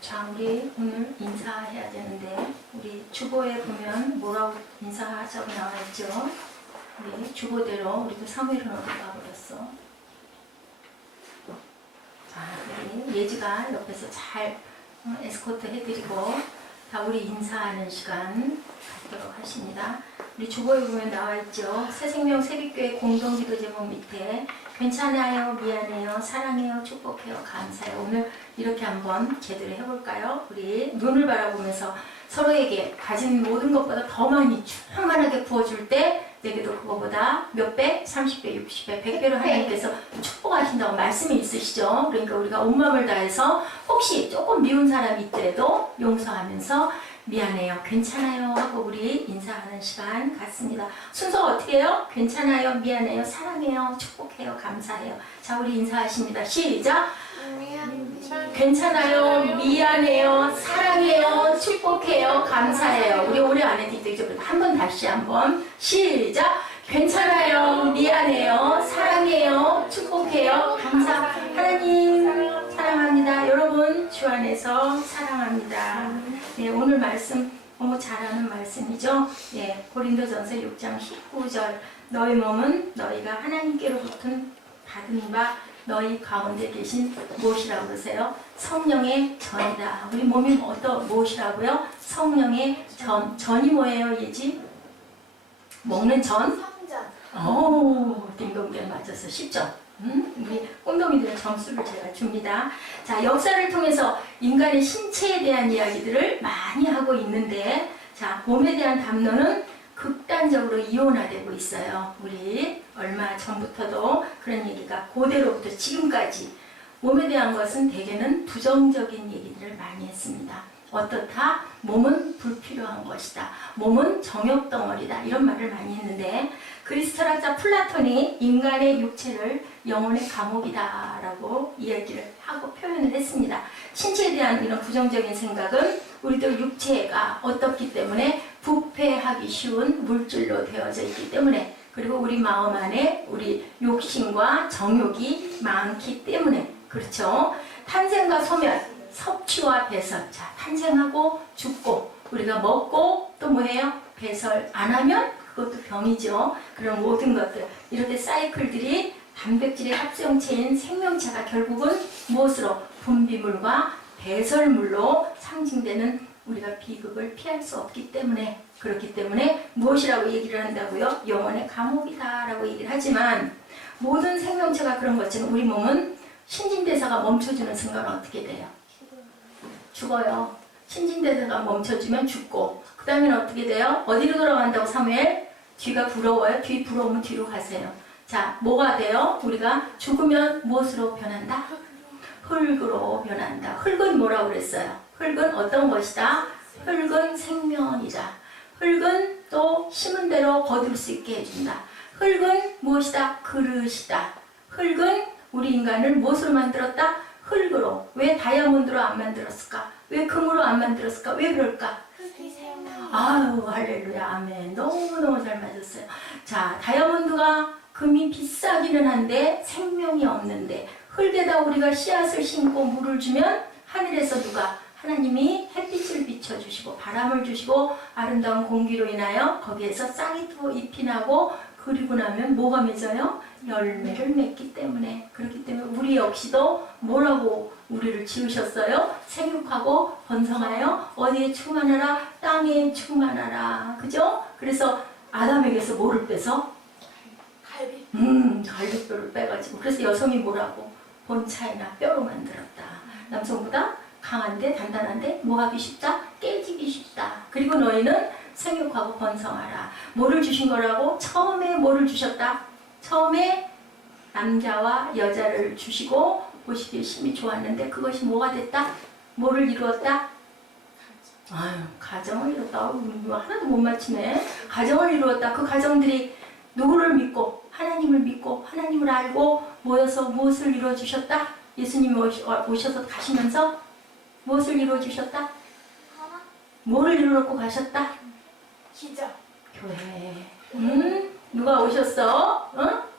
자, 우리 오늘 인사해야 되는데 우리 주보에 보면 뭐라고 인사하자고 나와있죠? 우리 주보대로 우리도 사무엘은 어디 가버렸어? 자, 우리 예지가 옆에서 잘 에스코트 해드리고 다 우리 인사하는 시간 갖도록 하십니다. 우리 주보에 보면 나와있죠? 새생명 세빛교회 공동기도 제목 밑에 괜찮아요, 미안해요, 사랑해요, 축복해요, 감사해요. 오늘 이렇게 한번 제대로 해볼까요? 우리 눈을 바라보면서 서로에게 가진 모든 것보다 더 많이 충만하게 부어줄 때 내게도 그거보다 몇 배? 30배, 60배, 100배로 하나님께서 축복하신다고 말씀이 있으시죠? 그러니까 우리가 온 마음을 다해서 혹시 조금 미운 사람이 있더라도 용서하면서 미안해요, 괜찮아요 하고 우리 인사하는 시간 갖습니다. 순서가 어떻게 해요? 괜찮아요, 미안해요, 사랑해요, 축복해요, 감사해요. 자, 우리 인사하십니다. 시작! 괜찮아요, 미안해요, 사랑해요, 축복해요, 감사해요. 우리 오래 안 해도 한번 다시 한번 시작! 괜찮아요, 미안해요, 사랑해요, 축복해요, 감사. 하나님 사랑합니다. 여러분 주 안에서 사랑합니다. 네, 오늘 말씀 너무 잘하는 말씀이죠. 네, 고린도전서 6장 19절 너희 몸은 너희가 하나님께로부터 받은 바 너희 가운데 계신 무엇이라고 그러세요? 성령의 전이다. 우리 몸이 무엇이라고요? 성령의 전. 전이 뭐예요, 예지? 먹는 전? 오, 딩동댕 맞았어. 10점. 우리 꽁동이들의 점수를 제가 줍니다. 자, 역사를 통해서 인간의 신체에 대한 이야기들을 많이 하고 있는데, 자, 몸에 대한 담론은 극단적으로 이원화되고 있어요. 우리 얼마 전부터도 그런 얘기가 고대로부터 지금까지 몸에 대한 것은 대개는 부정적인 얘기들을 많이 했습니다. 어떻다? 몸은 불필요한 것이다. 몸은 정욕덩어리다. 이런 말을 많이 했는데 그리스 철학자 플라톤이 인간의 육체를 영혼의 감옥이다 라고 이야기를 하고 표현을 했습니다. 신체에 대한 이런 부정적인 생각은 우리도 육체가 어떻기 때문에 부패하기 쉬운 물질로 되어져 있기 때문에, 그리고 우리 마음 안에 우리 욕심과 정욕이 많기 때문에, 그렇죠? 탄생과 소멸, 섭취와 배설. 자, 탄생하고 죽고 우리가 먹고 또 뭐예요? 배설 안 하면 그것도 병이죠. 그런 모든 것들, 이렇게 사이클들이 단백질의 합성체인 생명체가 결국은 무엇으로? 분비물과 배설물로 상징되는 우리가 비극을 피할 수 없기 때문에, 그렇기 때문에 무엇이라고 얘기를 한다고요? 영혼의 감옥이다 라고 얘기를 하지만, 모든 생명체가 그런 것처럼 우리 몸은 신진대사가 멈춰주는 순간은 어떻게 돼요? 죽어요. 신진대사가 멈춰주면 죽고, 그 다음에는 어떻게 돼요? 어디로 돌아간다고 사무엘? 뒤가 부러워요. 뒤 부러우면 뒤로 가세요. 자, 뭐가 돼요? 우리가 죽으면 무엇으로 변한다? 흙으로 변한다. 흙은 뭐라고 그랬어요? 흙은 어떤 것이다? 흙은 생명이다. 흙은 또 심은 대로 거둘 수 있게 해준다. 흙은 무엇이다? 그릇이다. 흙은 우리 인간을 무엇으로 만들었다? 흙으로. 왜 다이아몬드로 안 만들었을까? 왜 금으로 안 만들었을까? 왜 그럴까? 아유, 할렐루야, 아멘. 너무너무 잘 맞았어요. 자, 다이아몬드가 금이 비싸기는 한데 생명이 없는데, 흙에다 우리가 씨앗을 심고 물을 주면 하늘에서 누가? 하나님이 햇빛을 비춰주시고 바람을 주시고 아름다운 공기로 인하여 거기에서 싹이 또 잎이 나고, 그리고 나면 뭐가 맺어요? 열매를 맺기 때문에. 그렇기 때문에 우리 역시도 뭐라고 우리를 지으셨어요? 생육하고 번성하여 어디에 충만하라? 땅에 충만하라. 그죠? 그래서 아담에게서 뭐를 빼서? 갈비뼈를 빼가지고. 그래서 여성이 뭐라고? 본차이나 뼈로 만들었다. 남성보다 강한데 단단한데 뭐하기 쉽다? 깨지기 쉽다. 그리고 너희는 생육하고 번성하라. 뭐를 주신 거라고? 처음에 뭐를 주셨다? 처음에 남자와 여자를 주시고 보시기에 심히 좋았는데 그것이 뭐가 됐다? 뭐를 이루었다? 아유, 가정을 이뤘다. 하나도 못 맞히네. 가정을 이루었다. 그 가정들이 누구를 믿고? 하나님을 믿고 하나님을 알고 모여서 무엇을 이루어주셨다? 예수님이 오셔서 가시면서 무엇을 이루어주셨다? 뭐를 이루놓고 가셨다? 기적. 교회. 누가 오셨어?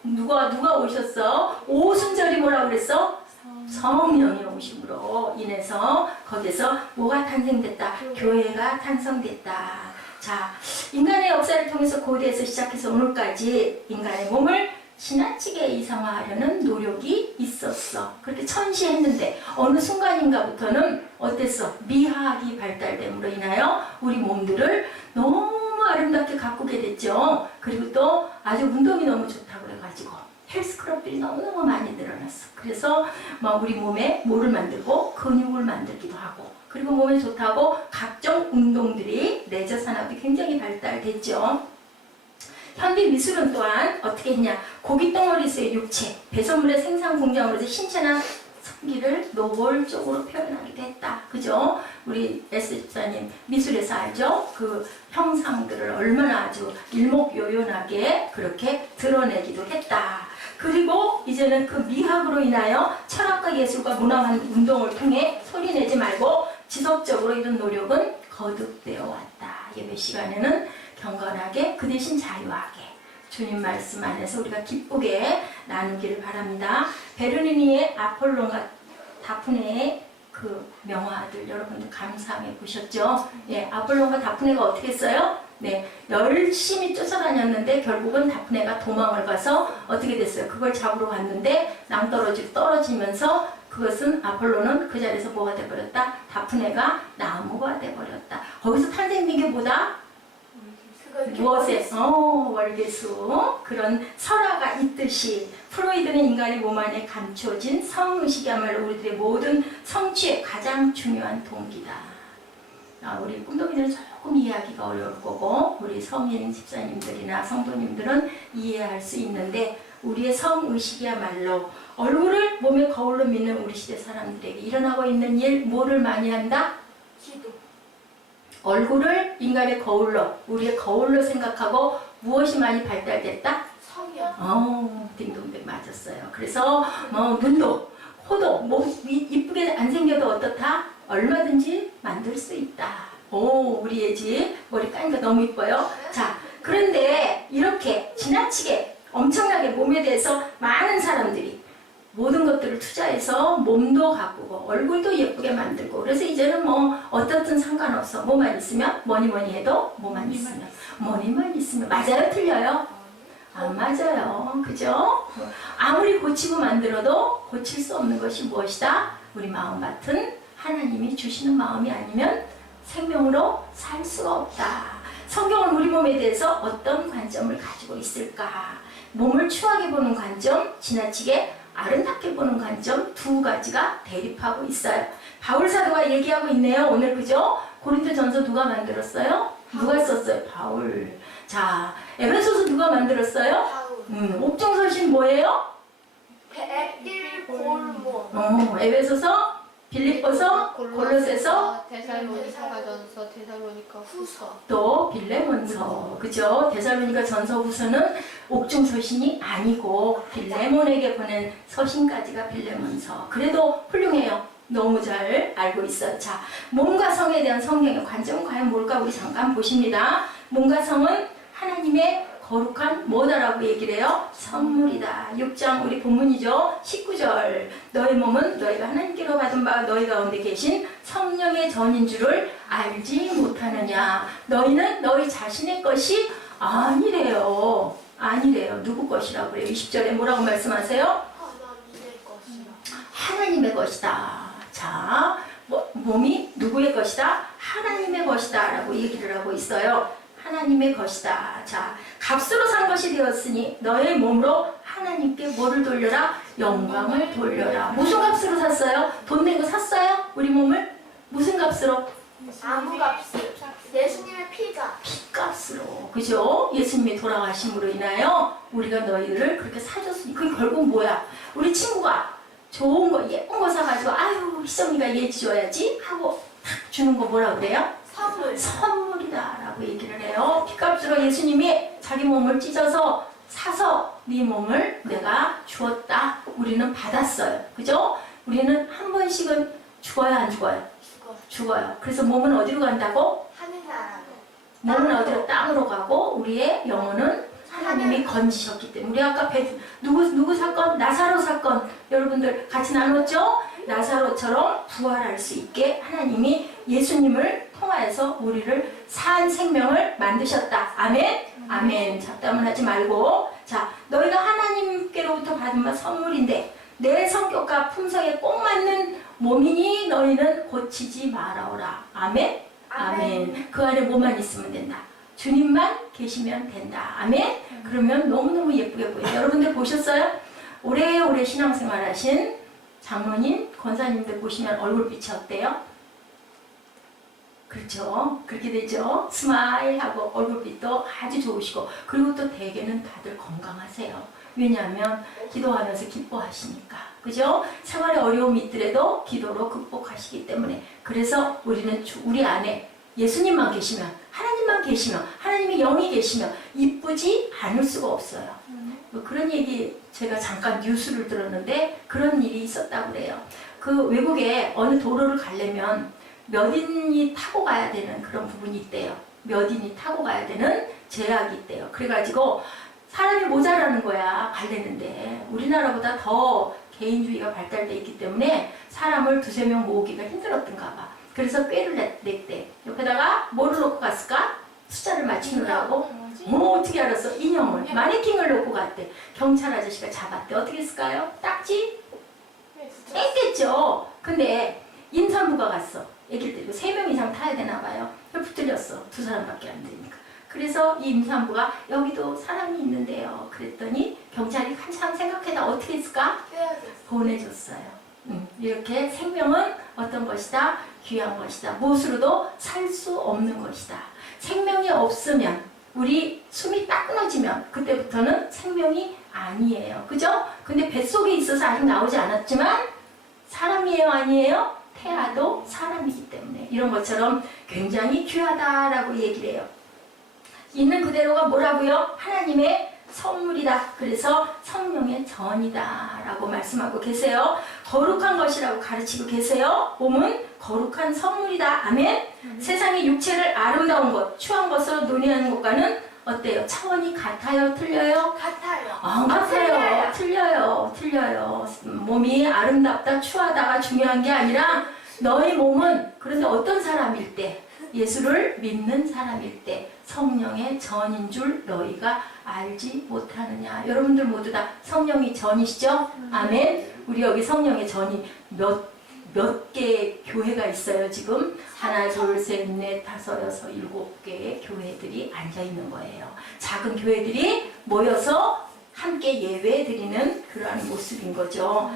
누가 오셨어? 오순절이 뭐라고 그랬어? 성령이 오심으로 인해서 거기서 뭐가 탄생됐다? 교회가 탄생됐다. 자, 인간의 역사를 통해서 고대에서 시작해서 오늘까지 인간의 몸을 지나치게 이상화하려는 노력이 있었어. 그렇게 천시했는데 어느 순간인가부터는 어땠어? 미화학이 발달됨으로 인하여 우리 몸들을 너무 아름답게 가꾸게 됐죠. 그리고 또 아주 운동이 너무 좋다고 그래가지고 헬스클럽들이 너무너무 많이 늘어났어. 그래서 막 우리 몸에 뭐를 만들고 근육을 만들기도 하고, 그리고 몸에 좋다고 각종 운동들이 내재 산업이 굉장히 발달됐죠. 현대 미술은 또한 어떻게 했냐? 고기 덩어리수의 육체, 배설물의 생산 공장으로서 신체나 성기를 노골적으로 표현하기도 했다. 그죠? 우리 S집사님 미술에서 알죠? 그 형상들을 얼마나 아주 일목요연하게 그렇게 드러내기도 했다. 그리고 이제는 그 미학으로 인하여 철학과 예술과 문화 운동을 통해 소리내지 말고 지속적으로 이런 노력은 거듭되어 왔다. 예배 시간에는 경건하게 그 대신 자유하게 주님 말씀 안에서 우리가 기쁘게 나누기를 바랍니다. 베르니니의 아폴론과 다프네의 그 명화들 여러분들 감상해 보셨죠? 예, 아폴론과 다프네가 어떻게 했어요? 네, 열심히 쫓아다녔는데 결국은 다프네가 도망을 가서 어떻게 됐어요? 그걸 잡으러 갔는데 낭떠러지로 떨어지면서 그것은 아폴로는 그 자리에서 뭐가 돼버렸다? 다프네가 나무가 돼버렸다. 거기서 탄생된 게 뭐다? 무엇에? 월계수. 그런 설화가 있듯이 프로이드는 인간의 몸 안에 감춰진 성의식이야말로 우리들의 모든 성취의 가장 중요한 동기다. 우리 꿈동이들은 조금 이해하기가 어려울 거고 우리 성인 집사님들이나 성도님들은 이해할 수 있는데, 우리의 성의식이야말로 얼굴을 몸의 거울로 믿는 우리 시대 사람들에게 일어나고 있는 일, 뭐를 많이 한다? 기도. 얼굴을 인간의 거울로, 우리의 거울로 생각하고 무엇이 많이 발달됐다? 성형. 딩동댕 맞았어요. 그래서 눈도, 코도 뭐 이쁘게 안 생겨도 어떻다? 얼마든지 만들 수 있다. 우리 애지 머리 까니까 너무 이뻐요. 자, 그런데 이렇게 지나치게 엄청나게 몸에 대해서 많은 사람들이 모든 것들을 투자해서 몸도 가꾸고 얼굴도 예쁘게 만들고, 그래서 이제는 뭐 어떻든 상관없어. 뭐만 있으면 뭐니 해도 뭐만 있으면 뭐니만 있으면 맞아요? 틀려요? 안 맞아요. 그죠? 아무리 고치고 만들어도 고칠 수 없는 것이 무엇이다? 우리 마음 같은 하나님이 주시는 마음이 아니면 생명으로 살 수가 없다. 성경은 우리 몸에 대해서 어떤 관점을 가지고 있을까? 몸을 추하게 보는 관점, 지나치게 아름답게 보는 관점, 두 가지가 대립하고 있어요. 바울 사도가 얘기하고 있네요. 오늘 그죠? 고린도전서 누가 만들었어요? 누가 썼어요? 바울. 자, 에베소서 누가 만들었어요? 옥중서신 뭐예요? 백일골모. 에베소서, 빌립보서, 골로새서, 데살로니가전서, 데살로니가 후서, 또 빌레몬서. 그죠? 데살로니가 전서 후서는 옥중서신이 아니고 빌레몬에게 보낸 서신까지가 빌레몬서. 그래도 훌륭해요. 너무 잘 알고 있어요. 자, 몸과 성에 대한 성경의 관점은 과연 뭘까? 우리 잠깐 보십니다. 몸과 성은 하나님의 거룩한 뭐다라고 얘기를 해요? 선물이다. 6장 우리 본문이죠. 19절. 너희 몸은 너희가 하나님께로 받은 바 너희 가운데 계신 성령의 전인 줄을 알지 못하느냐. 너희는 너희 자신의 것이 아니래요. 아니래요. 누구 것이라고 그래요? 20절에 뭐라고 말씀하세요? 하나님의 것이라. 하나님의 것이다. 자, 몸이 누구의 것이다? 하나님의 것이다 라고 얘기를 하고 있어요. 하나님의 것이다. 자, 값으로 산 것이 되었으니 너의 몸으로 하나님께 뭐를 돌려라? 영광을 돌려라. 무슨 값으로 샀어요? 돈 내고 샀어요? 우리 몸을? 무슨 값으로? 아무 값을. 예수님의 피가. 값으로. 그죠? 예수님이 돌아가심으로 인하여 우리가 너희를 그렇게 사줬으니 그게 결국 뭐야? 우리 친구가 좋은 거, 예쁜 거 사가지고 아유, 희성이가 얘 줘야지 하고 탁 주는 거 뭐라 그래요? 선물. 선물이다 라고 얘기를 해요. 피값으로 예수님이 자기 몸을 찢어서 사서 네 몸을 내가 주었다. 우리는 받았어요. 그죠? 우리는 한 번씩은 죽어야 안 죽어요? 죽어요. 그래서 몸은 어디로 간다고? 하늘나라로. 몸은 어디로? 땅으로 가고 우리의 영혼은 하나님이 건지셨기 때문에. 우리 아까 누구 사건? 나사로 사건 여러분들 같이 나눴죠? 나사로처럼 부활할 수 있게 하나님이 예수님을 통하여서 우리를 산 생명을 만드셨다. 아멘? 아멘. 잡담을 하지 말고, 자, 너희가 하나님께로부터 받은 바 선물인데 내 성격과 품성에 꼭 맞는 몸이니 너희는 고치지 말아오라. 아멘? 아멘. 그 안에 뭐만 있으면 된다. 주님만 계시면 된다. 아멘? 그러면 너무너무 예쁘게 보여요. 여러분들 보셨어요? 오래오래 신앙생활 하신 장로님, 권사님들 보시면 얼굴빛이 어때요? 그렇죠. 그렇게 되죠. 스마일하고 얼굴빛도 아주 좋으시고, 그리고 또 대개는 다들 건강하세요. 왜냐하면 기도하면서 기뻐하시니까. 그죠? 생활에 어려움이 있더라도 기도로 극복하시기 때문에. 그래서 우리는 우리 안에 예수님만 계시면, 하나님만 계시면, 하나님의 영이 계시면 이쁘지 않을 수가 없어요. 뭐 그런 얘기 제가 잠깐 뉴스를 들었는데 그런 일이 있었다고 그래요. 그 외국에 어느 도로를 가려면 몇 인이 타고 가야 되는 그런 부분이 있대요. 몇 인이 타고 가야 되는 제약이 있대요. 그래가지고 사람이 모자라는 거야, 가려는데. 우리나라보다 더 개인주의가 발달돼 있기 때문에 사람을 두세 명 모으기가 힘들었던가 봐. 그래서 꾀를 냈대. 옆에다가 뭐를 놓고 갔을까? 숫자를 맞추느라고. 어떻게 알았어? 인형을, 마네킹을 놓고 갔대. 경찰 아저씨가 잡았대. 어떻게 했을까요? 딱지? 깼겠죠. 근데 임산부가 갔어. 애기를 데리고 3명 이상 타야 되나 봐요. 붙들렸어. 2사람밖에 안 되니까. 그래서 이 임산부가 여기도 사람이 있는데요. 그랬더니 경찰이 한참 생각해다 어떻게 했을까? 보내줬어요. 이렇게 생명은 어떤 것이다? 귀한 것이다. 무엇으로도 살 수 없는 것이다. 생명이 없으면, 우리 숨이 딱 끊어지면 그때부터는 생명이 아니에요. 그죠? 근데 뱃속에 있어서 아직 나오지 않았지만 사람이에요? 아니에요? 태아도 사람이기 때문에 이런 것처럼 굉장히 귀하다라고 얘기를 해요. 있는 그대로가 뭐라고요? 하나님의 선물이다. 그래서 성령의 전이다 라고 말씀하고 계세요. 거룩한 것이라고 가르치고 계세요. 몸은 거룩한 선물이다. 아멘. 세상의 육체를 아름다운 것, 추한 것으로 논의하는 것과는 어때요? 차원이 같아요? 틀려요? 같아요. 같아요. 틀려요. 몸이 아름답다, 추하다가 중요한 게 아니라 너의 몸은, 그런데 어떤 사람일 때, 예수를 믿는 사람일 때 성령의 전인 줄 너희가 알지 못하느냐. 여러분들 모두 다 성령이 전이시죠? 아멘. 우리 여기 성령의 전이 몇 개의 교회가 있어요 지금? 하나, 둘, 셋, 넷, 다섯, 여섯, 7개의 교회들이 앉아있는 거예요. 작은 교회들이 모여서 함께 예배 드리는 그러한 모습인 거죠.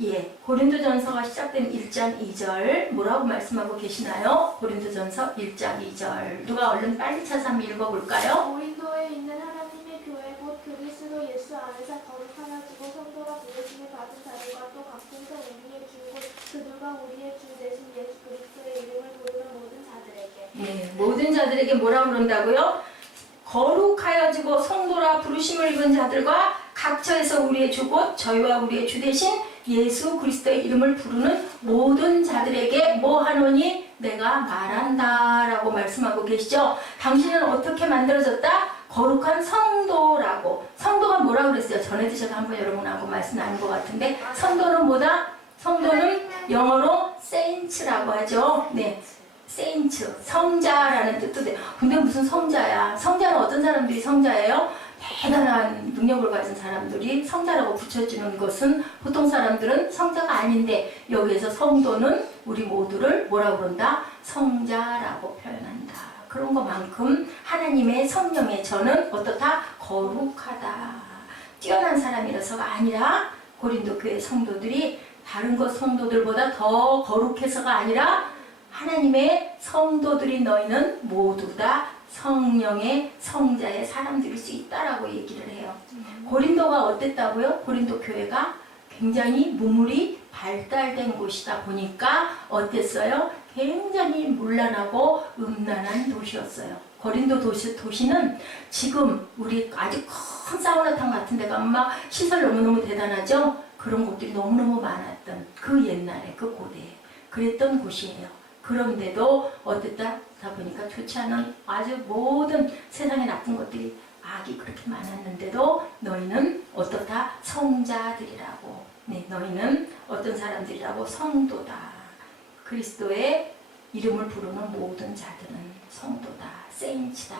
예, 고린도전서가 시작된 1장 2절 뭐라고 말씀하고 계시나요? 고린도전서 1장 2절 누가 얼른 빨리 찾아서 한번 읽어볼까요? 고린도에 있는 하나님의 교회 곧 그리스도 예수 안에서 거룩하여지고 성도가 부르심을 받은 자들과 또 각종성 우리의 주 곧 그들과 우리의 주 되신 예수 그리스도의 이름을 부르는 모든 자들에게. 네, 모든 자들에게 뭐라고 그런다고요? 거룩하여지고 성도라 부르심을 입은 자들과 각처에서 우리의 주 곧 저희와 우리의 주 되신 예수 그리스도의 이름을 부르는 모든 자들에게 뭐 하노니? 내가 말한다 라고 말씀하고 계시죠. 당신은 어떻게 만들어졌다? 거룩한 성도라고. 성도가 뭐라고 그랬어요? 전에 드셔도 한번 여러분하고 말씀 나눈 것 같은데 성도는 뭐다? 성도는 영어로 saints라고 하죠. 네, saints, 성자라는 뜻도 돼요. 근데 무슨 성자야? 성자는 어떤 사람들이 성자예요? 대단한 능력을 가진 사람들이 성자라고 붙여주는 것은 보통 사람들은 성자가 아닌데 여기에서 성도는 우리 모두를 뭐라고 그런다? 성자라고 표현한다. 그런 것만큼 하나님의 성령의 저는 어떻다? 거룩하다. 뛰어난 사람이라서가 아니라 고린도 교회 성도들이 다른 것 성도들보다 더 거룩해서가 아니라 하나님의 성도들인 너희는 모두 다 성령의 성자의 사람들일 수 있다라고 얘기를 해요. 고린도가 어땠다고요? 고린도 교회가 굉장히 문물이 발달된 곳이다 보니까 어땠어요? 굉장히 문란하고 음란한 도시였어요. 고린도 도시는 지금 우리 아주 큰 사우나탕 같은 데 가면 막 시설 너무너무 대단하죠? 그런 곳들이 너무너무 많았던 그 옛날에 그 고대에 그랬던 곳이에요. 그런데도 어땠다 보니까 좋지 않은 아주 모든 세상에 나쁜 것들이 악이 그렇게 많았는데도 너희는 어떻다? 성자들이라고. 네, 너희는 어떤 사람들이라고? 성도다. 그리스도의 이름을 부르는 모든 자들은 성도다. 세인츠다.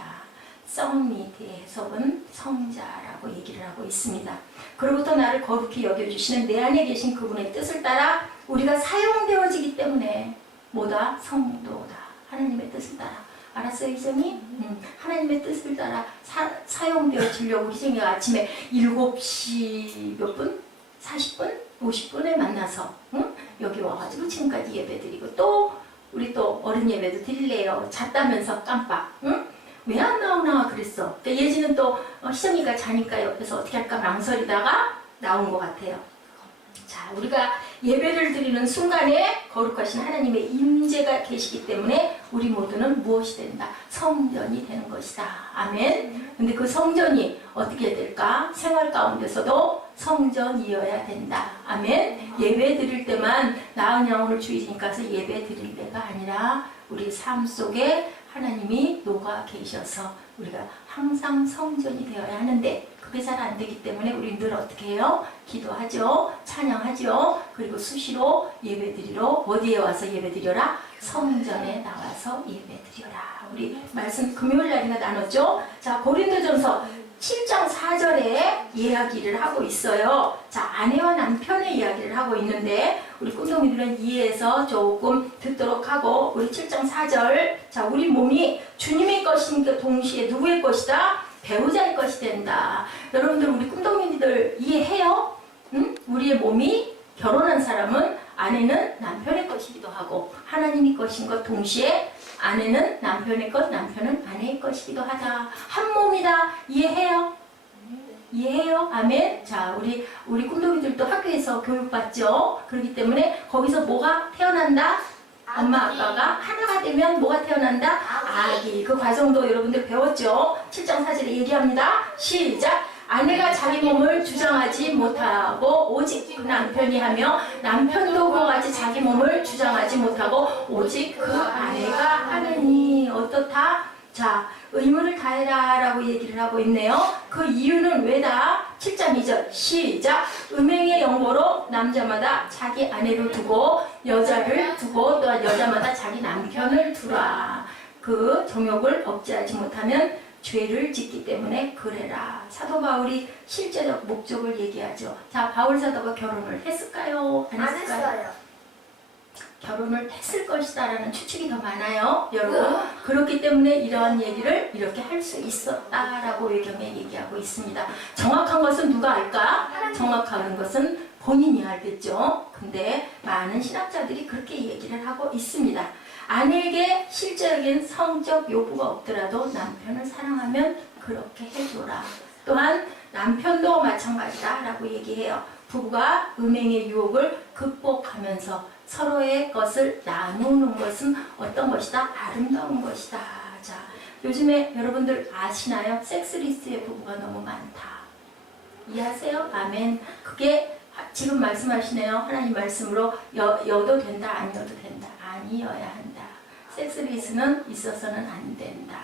썸니트의 해석은 성자라고 얘기를 하고 있습니다. 그로부터 나를 거룩히 여겨주시는 내 안에 계신 그분의 뜻을 따라 우리가 사용되어지기 때문에 뭐다? 성도다. 하나님의 뜻을 따라. 알았어요, 이정이? 하나님의 뜻을 따라 사용되어지려고 우리 생이가 아침에 7시 몇 분? 40분? 50분에 만나서 여기 와가지고 지금까지 예배드리고 또 우리 또 어른 예배도 드릴래요. 잤다면서 깜빡. 왜 안 나오나 그랬어. 그러니까 예지는 또 희정이가 자니까 옆에서 어떻게 할까 망설이다가 나온 것 같아요. 자, 우리가 예배를 드리는 순간에 거룩하신 하나님의 임재가 계시기 때문에 우리 모두는 무엇이 된다? 성전이 되는 것이다. 아멘. 근데 그 성전이 어떻게 될까? 생활 가운데서도 성전이어야 된다. 아멘. 예배 드릴 때만 나은 영혼을 주의니까서 예배 드릴 때가 아니라 우리 삶 속에 하나님이 녹아 계셔서 우리가 항상 성전이 되어야 하는데 그게 잘 안 되기 때문에 우리 늘 어떻게 해요? 기도하죠. 찬양하죠. 그리고 수시로 예배드리러 어디에 와서 예배드려라? 성전에 나와서 예배드려라. 우리 말씀 금요일 날이나 나눴죠. 자, 고린도전서 7장 4절에 이야기를 하고 있어요. 자, 아내와 남편의 이야기를 하고 있는데 우리 꿈동이들은 이해해서 조금 듣도록 하고 우리 7장 4절 자, 우리 몸이 주님의 것이니까 동시에 누구의 것이다? 배우자의 것이 된다. 여러분들 우리 꿈동이들 이해해요? 응? 우리의 몸이 결혼한 사람은 아내는 남편의 것이기도 하고 하나님의 것인 것 동시에 아내는 남편의 것, 남편은 아내의 것이기도 하다. 한 몸이다. 이해해요? 이해해요? 아멘. 자, 우리 꿈동이들도 학교에서 교육받죠. 그렇기 때문에 거기서 뭐가 태어난다? 엄마 아빠가 하나가 되면 뭐가 태어난다? 아기. 그 과정도 여러분들 배웠죠? 7장 4절에 얘기합니다. 시작. 아내가 자기 몸을 주장하지 못하고 오직 그 남편이 하며 남편도 그와 같이 자기 몸을 주장하지 못하고 오직 그 아내가 하느니 어떻다? 자, 의무를 다해라 라고 얘기를 하고 있네요. 그 이유는 왜다? 7장 2절 시작. 음행의 영고로 남자마다 자기 아내를 두고 여자를 두고 또한 여자마다 자기 남편을 두라. 그 정욕을 억제하지 못하면 죄를 짓기 때문에 그래라. 사도 바울이 실제적 목적을 얘기하죠. 자, 바울 사도가 결혼을 했을까요? 안 했을까요? 안 했어요. 결혼을 했을 것이다 라는 추측이 더 많아요. 여러분 그렇기 때문에 이러한 얘기를 이렇게 할 수 있었다라고 외경에 얘기하고 있습니다. 정확한 것은 누가 알까? 정확한 것은 본인이 알겠죠. 근데 많은 신학자들이 그렇게 얘기를 하고 있습니다. 아내에게 실제적인 성적 요구가 없더라도 남편을 사랑하면 그렇게 해줘라. 또한 남편도 마찬가지다 라고 얘기해요. 부부가 음행의 유혹을 극복하면서 서로의 것을 나누는 것은 어떤 것이다? 아름다운 것이다. 자, 요즘에 여러분들 아시나요? 섹스리스트의 부부가 너무 많다. 이해하세요? 아멘. 그게 지금 말씀하시네요. 하나님 말씀으로 여도 된다, 아니어도 된다. 아니어야 한다. 섹스리스트는 있어서는 안 된다.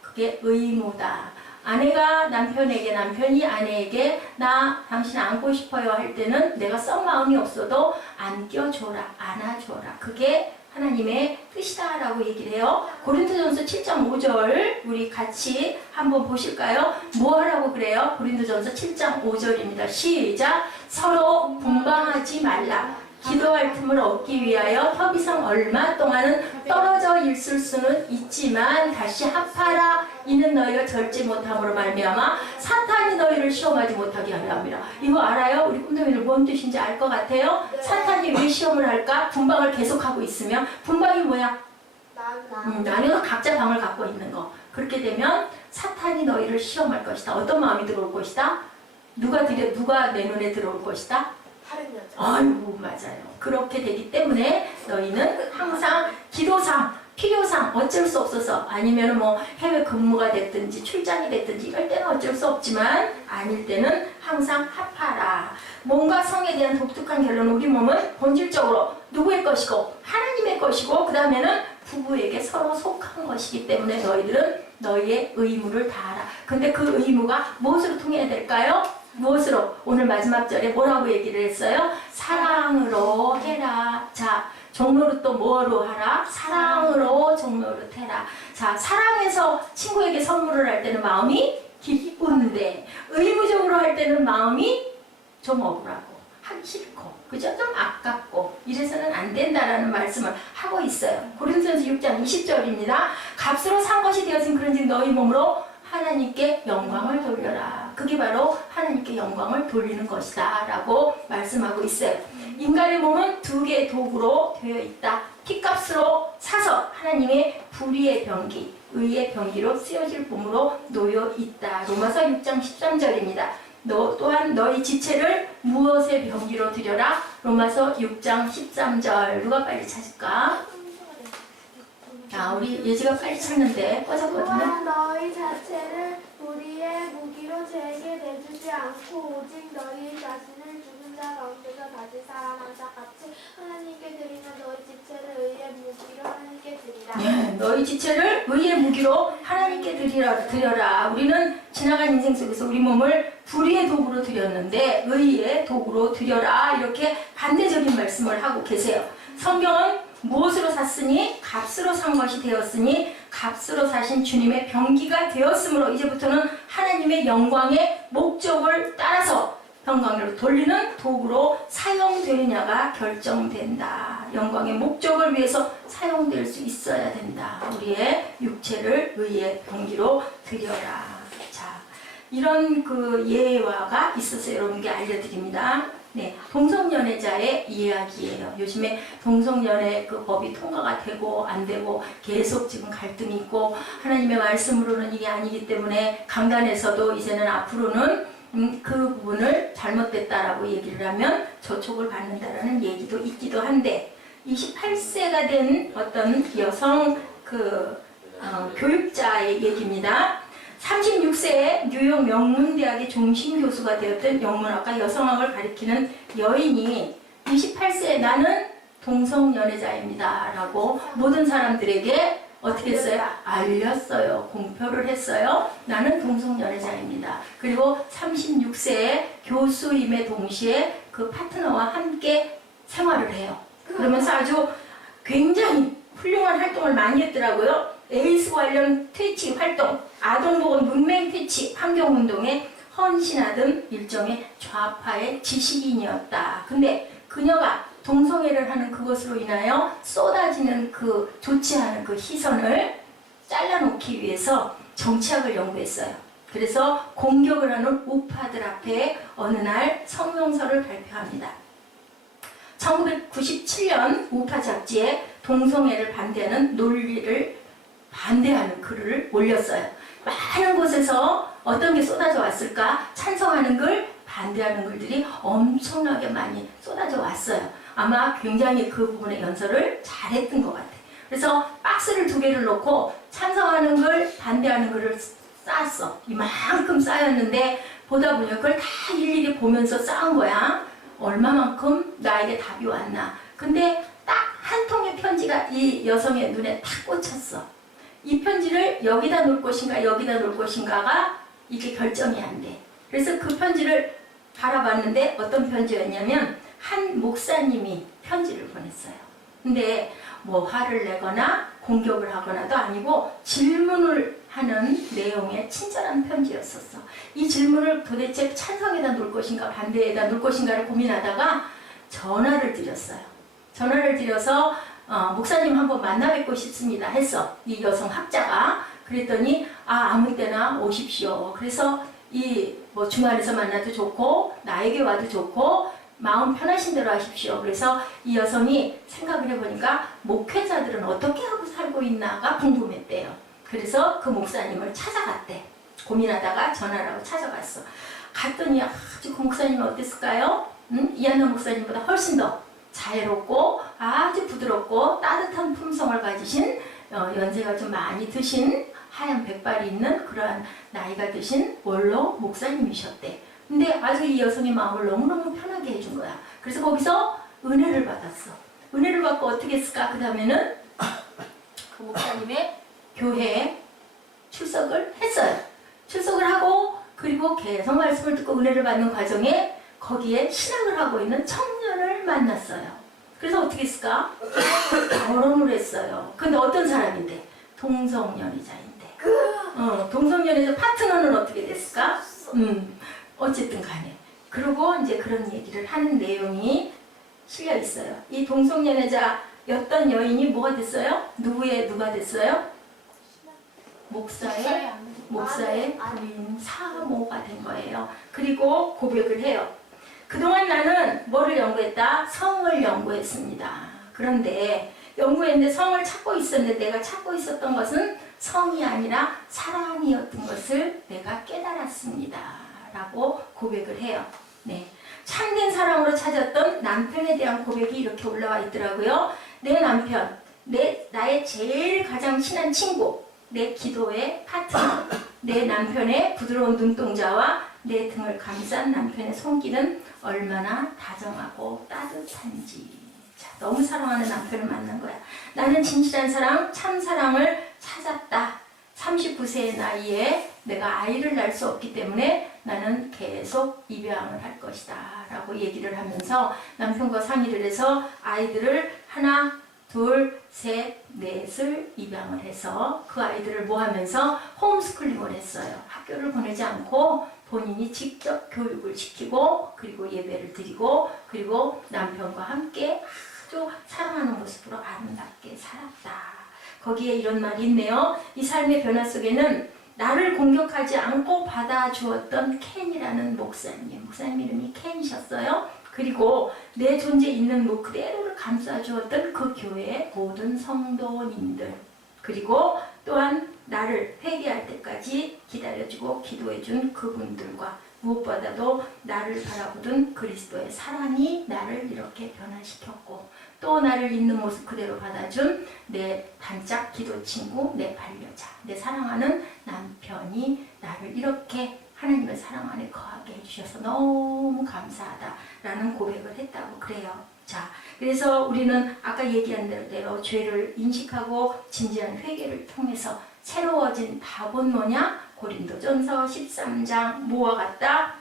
그게 의무다. 아내가 남편에게, 남편이 아내에게 나 당신 안고 싶어요 할 때는 내가 썩 마음이 없어도 안겨줘라, 안아줘라. 그게 하나님의 뜻이다 라고 얘기를 해요. 고린도전서 7장 5절 우리 같이 한번 보실까요? 뭐 하라고 그래요? 고린도전서 7장 5절입니다. 시작. 서로 분방하지 말라. 기도할 틈을 얻기 위하여 협의상 얼마 동안은 떨어져 있을 수는 있지만 다시 합하라. 이는 너희가 절제 못함으로 말미암아 사탄이 너희를 시험하지 못하게 하려 합니다. 이거 알아요? 우리 꿈동이들 뭔 뜻인지 알 것 같아요? 사탄이 왜 시험을 할까? 분방을 계속하고 있으면 분방이 뭐야? 나뉘어서 각자 방을 갖고 있는 거. 그렇게 되면 사탄이 너희를 시험할 것이다. 어떤 마음이 들어올 것이다? 누가 내 눈에 들어올 것이다? 다른 여자. 아이고 맞아요. 그렇게 되기 때문에 너희는 항상 기도상, 필요상 어쩔 수 없어서 아니면 뭐 해외 근무가 됐든지 출장이 됐든지 이럴 때는 어쩔 수 없지만 아닐 때는 항상 합하라. 몸과 성에 대한 독특한 결론은 우리 몸은 본질적으로 누구의 것이고 하나님의 것이고 그 다음에는 부부에게 서로 속한 것이기 때문에 너희들은 너희의 의무를 다하라. 근데 그 의무가 무엇으로 통해야 될까요? 무엇으로? 오늘 마지막 절에 뭐라고 얘기를 했어요? 사랑으로 해라. 자, 종로로 또 뭐로 하라? 사랑으로 종로로 해라. 자, 사랑해서 친구에게 선물을 할 때는 마음이 기쁜데 의무적으로 할 때는 마음이 좀 억울하고 하기 싫고 그죠? 좀 아깝고 이래서는 안 된다라는 말씀을 하고 있어요. 고린도전서 6장 20절입니다. 값으로 산 것이 되었으니 그런즉 너희 몸으로 하나님께 영광을 돌려라. 그게 바로 하나님께 영광을 돌리는 것이다 라고 말씀하고 있어요. 인간의 몸은 두 개의 도구로 되어 있다. 피값으로 사서 하나님의 불의의 병기, 의의 병기로 쓰여질 몸으로 놓여 있다. 로마서 6장 13절입니다. 너 또한 너희 지체를 무엇의 병기로 드려라. 로마서 6장 13절. 누가 빨리 찾을까? 자, 우리 예지가 빨리 찾는데 꺼졌거든요. 또한 너희 자체를 우리의 무기로 죄에게 내주지 않고 오직 너희 자신을 죽은 자 가운데서 다시 살아난 자 같이 하나님께 드리는 너희 지체를 의의 무기로 하나님께 드리라. 네, 너희 지체를 의의 무기로 하나님께 드려라. 우리는 지나간 인생 속에서 우리 몸을 불의의 도구로 드렸는데 의의 도구로 드려라. 이렇게 반대적인 말씀을 하고 계세요. 성경은 무엇으로 샀으니 값으로 산 것이 되었으니 값으로 사신 주님의 병기가 되었으므로 이제부터는 하나님의 영광의 목적을 따라서 영광으로 돌리는 도구로 사용되느냐가 결정된다. 영광의 목적을 위해서 사용될 수 있어야 된다. 우리의 육체를 의의 병기로 드려라. 자, 이런 그 예화가 있어서 여러분께 알려드립니다. 네, 동성연애자의 이야기예요. 요즘에 동성연애 그 법이 통과가 되고 안 되고 계속 지금 갈등이 있고 하나님의 말씀으로는 이게 아니기 때문에 강단에서도 이제는 앞으로는 그 부분을 잘못됐다라고 얘기를 하면 저촉을 받는다라는 얘기도 있기도 한데 28세가 된 어떤 여성 교육자의 얘기입니다. 36세에 뉴욕 명문대학의 종신 교수가 되었던 영문학과 여성학을 가리키는 여인이 28세에 나는 동성연애자입니다 라고 모든 사람들에게 어떻게 했어요? 알렸어요. 공표를 했어요. 나는 동성연애자입니다. 그리고 36세에 교수임의 동시에 그 파트너와 함께 생활을 해요. 그러면서 아주 굉장히 훌륭한 활동을 많이 했더라고요. 에이스 관련 퇴치 활동, 아동보건 문맹 퇴치, 환경운동에 헌신하던 일종의 좌파의 지식인이었다. 근데 그녀가 동성애를 하는 그것으로 인하여 쏟아지는 그 좋지 않은 그 시선을 잘라놓기 위해서 정치학을 연구했어요. 그래서 공격을 하는 우파들 앞에 어느 날 성명서를 발표합니다. 1997년 우파 잡지에 동성애를 반대하는 논리를 반대하는 글을 올렸어요. 많은 곳에서 어떤 게 쏟아져 왔을까? 찬성하는 글, 반대하는 글들이 엄청나게 많이 쏟아져 왔어요. 아마 굉장히 그 부분의 연설을 잘했던 것 같아요. 그래서 박스를 2개를 놓고 찬성하는 글, 반대하는 글을 쌓았어. 이만큼 쌓였는데 보다 보니 그걸 다 일일이 보면서 쌓은 거야. 얼마만큼 나에게 답이 왔나. 근데 딱 한 통의 편지가 이 여성의 눈에 탁 꽂혔어. 이 편지를 여기다 놓을 것인가 여기다 놓을 것인가가 이게 결정이 안 돼. 그래서 그 편지를 바라봤는데 어떤 편지였냐면 한 목사님이 편지를 보냈어요. 근데 뭐 화를 내거나 공격을 하거나도 아니고 질문을 하는 내용의 친절한 편지였었어. 이 질문을 도대체 찬성에다 놓을 것인가 반대에다 놓을 것인가를 고민하다가 전화를 드렸어요. 전화를 드려서 목사님 한번 만나 뵙고 싶습니다 했어. 이 여성 학자가. 그랬더니 아무 때나 오십시오. 그래서 이 뭐 주말에서 만나도 좋고 나에게 와도 좋고 마음 편하신 대로 하십시오. 그래서 이 여성이 생각을 해보니까 목회자들은 어떻게 하고 살고 있나가 궁금했대요. 그래서 그 목사님을 찾아갔대. 고민하다가 전화를 하고 찾아갔어. 갔더니 아주 그 목사님은 어땠을까요? 이한나 목사님보다 훨씬 더 자애롭고 아주 부드럽고 따뜻한 품성을 가지신 연세가 좀 많이 드신 하얀 백발이 있는 그러한 나이가 드신 원로 목사님이셨대. 근데 아주 이 여성의 마음을 너무너무 편하게 해준 거야. 그래서 거기서 은혜를 받았어. 은혜를 받고 어떻게 했을까? 그 다음에는 그 목사님의 교회에 출석을 했어요. 출석을 하고 그리고 계속 말씀을 듣고 은혜를 받는 과정에 거기에 신앙을 하고 있는 청년을 만났어요. 그래서 어떻게 했을까? 결혼을 했어요. 근데 어떤 사람인데? 동성연애자인데. 동성연애자 파트너는 어떻게 됐을까? 어쨌든 간에. 그리고 이제 그런 얘기를 하는 내용이 실려 있어요. 이 동성연애자였던 여인이 뭐가 됐어요? 누가 됐어요? 목사의 부인 사모가 된 거예요. 그리고 고백을 해요. 그동안 나는 뭐를 연구했다? 성을 연구했습니다. 그런데 연구했는데 성을 찾고 있었는데 내가 찾고 있었던 것은 성이 아니라 사랑이었던 것을 내가 깨달았습니다. 라고 고백을 해요. 네. 참된 사랑으로 찾았던 남편에 대한 고백이 이렇게 올라와 있더라고요. 내 남편, 나의 제일 가장 친한 친구, 내 기도의 파트너, 내 남편의 부드러운 눈동자와 내 등을 감싼 남편의 손길은 얼마나 다정하고 따뜻한지. 자, 너무 사랑하는 남편을 만난 거야. 나는 진실한 사랑, 참 사랑을 찾았다. 39세의 나이에 내가 아이를 낳을 수 없기 때문에 나는 계속 입양을 할 것이다 라고 얘기를 하면서 남편과 상의를 해서 아이들을 하나, 둘, 셋, 넷을 입양을 해서 그 아이들을 모하면서 홈스쿨링을 했어요. 학교를 보내지 않고 본인이 직접 교육을 시키고 그리고 예배를 드리고 그리고 남편과 함께 아주 사랑하는 모습으로 아름답게 살았다. 거기에 이런 말이 있네요. 이 삶의 변화 속에는 나를 공격하지 않고 받아주었던 켄이라는 목사님 이름이 켄이셨어요. 그리고 내 존재 있는 뭐 그대로를 감싸주었던 그 교회의 모든 성도님들, 그리고 또한 나를 회개할 때까지 기다려주고 기도해준 그분들과 무엇보다도 나를 바라보던 그리스도의 사랑이 나를 이렇게 변화시켰고 또 나를 있는 모습 그대로 받아준 내 단짝 기도 친구, 내 반려자, 내 사랑하는 남편이 나를 이렇게 하나님의 사랑 안에 거하게 해주셔서 너무 감사하다라는 고백을 했다고 그래요. 자, 그래서 우리는 아까 얘기한 대로 죄를 인식하고 진지한 회개를 통해서 새로워진 답은 뭐냐? 고린도전서 13장 뭐와 같다?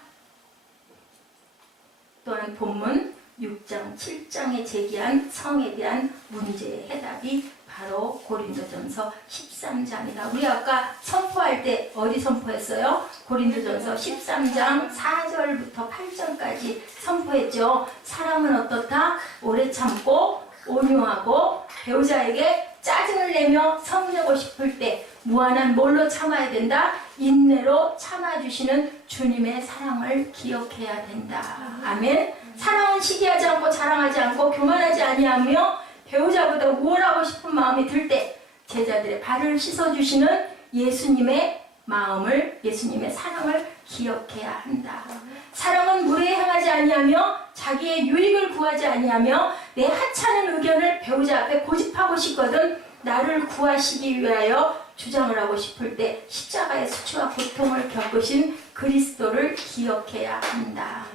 또한 본문 6장, 7장에 제기한 성에 대한 문제의 해답이 바로 고린도전서 13장이다. 우리 아까 선포할 때 어디 선포했어요? 고린도전서 13장 4절부터 8절까지 선포했죠. 사랑은 어떻다? 오래 참고 온유하고 배우자에게 짜증을 내며 성내고 싶을 때 무한한 뭘로 참아야 된다? 인내로 참아주시는 주님의 사랑을 기억해야 된다. 아멘. 사랑은 시기하지 않고 자랑하지 않고 교만하지 아니하며 배우자보다 우월하고 싶은 마음이 들 때 제자들의 발을 씻어주시는 예수님의 마음을, 예수님의 사랑을 기억해야 한다. 사랑은 물에 향하지 아니하며 자기의 유익을 구하지 아니하며 내 하찮은 의견을 배우자 앞에 고집하고 싶거든 나를 구하시기 위하여 주장을 하고 싶을 때 십자가의 수치와 고통을 겪으신 그리스도를 기억해야 한다.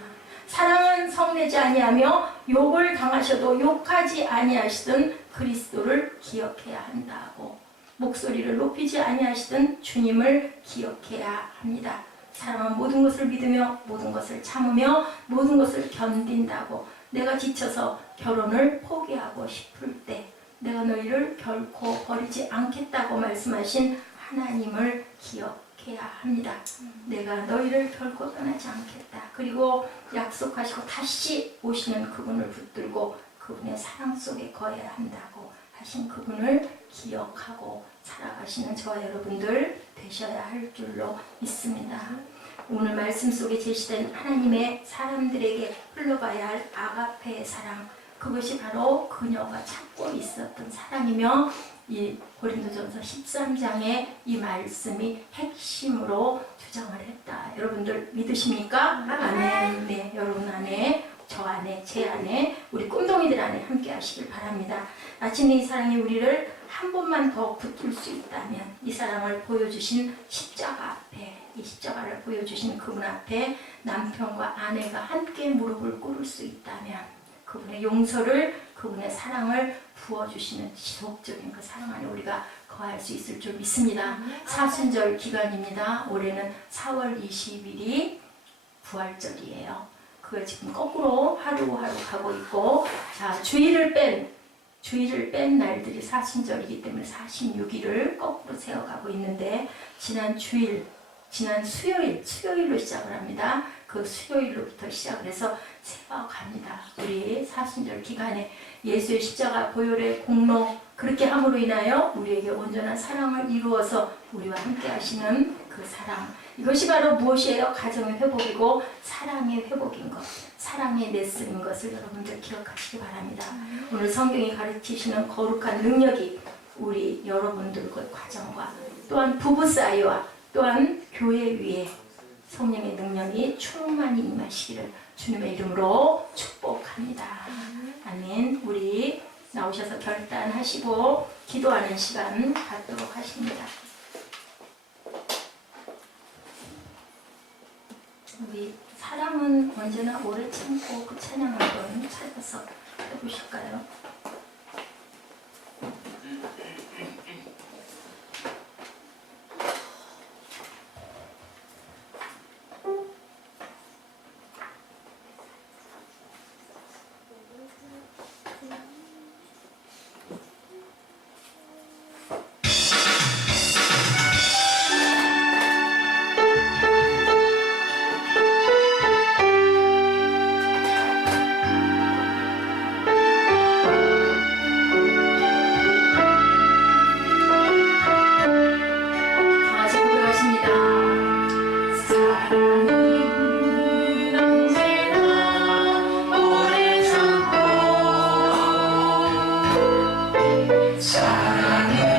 사랑은 성내지 아니하며 욕을 당하셔도 욕하지 아니하시던 그리스도를 기억해야 한다고. 목소리를 높이지 아니하시던 주님을 기억해야 합니다. 사랑은 모든 것을 믿으며 모든 것을 참으며 모든 것을 견딘다고. 내가 지쳐서 결혼을 포기하고 싶을 때 내가 너희를 결코 버리지 않겠다고 말씀하신 하나님을 기억해야 합니다. 내가 너희를 결코 떠나지 않겠다. 그리고 약속하시고 다시 오시는 그분을 붙들고 그분의 사랑 속에 거해야 한다고 하신 그분을 기억하고 살아가시는 저와 여러분들 되셔야 할 줄로 믿습니다. 오늘 말씀 속에 제시된 하나님의 사람들에게 흘러가야 할 아가페의 사랑, 그것이 바로 그녀가 찾고 있었던 사랑이며 이 고린도전서 13장의 이 말씀이 핵심으로 주장을 했다. 여러분들 믿으십니까? 아멘. 네, 여러분 안에, 저 안에, 제 안에, 우리 꿈동이들 안에 함께 하시길 바랍니다. 아침에 이 사랑이 우리를 한 번만 더 붙들 수 있다면 이 사랑을 보여주신 십자가 앞에, 이 십자가를 보여주신 그분 앞에 남편과 아내가 함께 무릎을 꿇을 수 있다면 그분의 용서를, 그분의 사랑을 부어주시는 지속적인 그 사랑 안에 우리가 거할 수 있을 줄 믿습니다. 사순절 기간입니다. 올해는 4월 20일이 부활절이에요. 그걸 지금 거꾸로 하루하루 가고 있고, 자, 주일을 뺀 날들이 사순절이기 때문에 46일을 거꾸로 세워가고 있는데, 지난 수요일로 시작을 합니다. 그 수요일로부터 시작을 해서 세워갑니다. 우리 사순절 기간에 예수의 십자가 보혈의 공로, 그렇게 함으로 인하여 우리에게 온전한 사랑을 이루어서 우리와 함께 하시는 그 사랑, 이것이 바로 무엇이에요? 가정의 회복이고 사랑의 회복인 것, 사랑의 레슨인 것을 여러분들 기억하시기 바랍니다. 오늘 성경이 가르치시는 거룩한 능력이 우리 여러분들의 과정과 또한 부부 사이와 또한 교회 위에 성령의 능력이 충만히 임하시기를 주님의 이름으로 축복합니다. 아멘. 우리 나오셔서 결단하시고 기도하는 시간 갖도록 하십니다. 우리 사랑은 언제나 오래 참고 그 찬양 한번 찾아서 해보실까요? 사랑해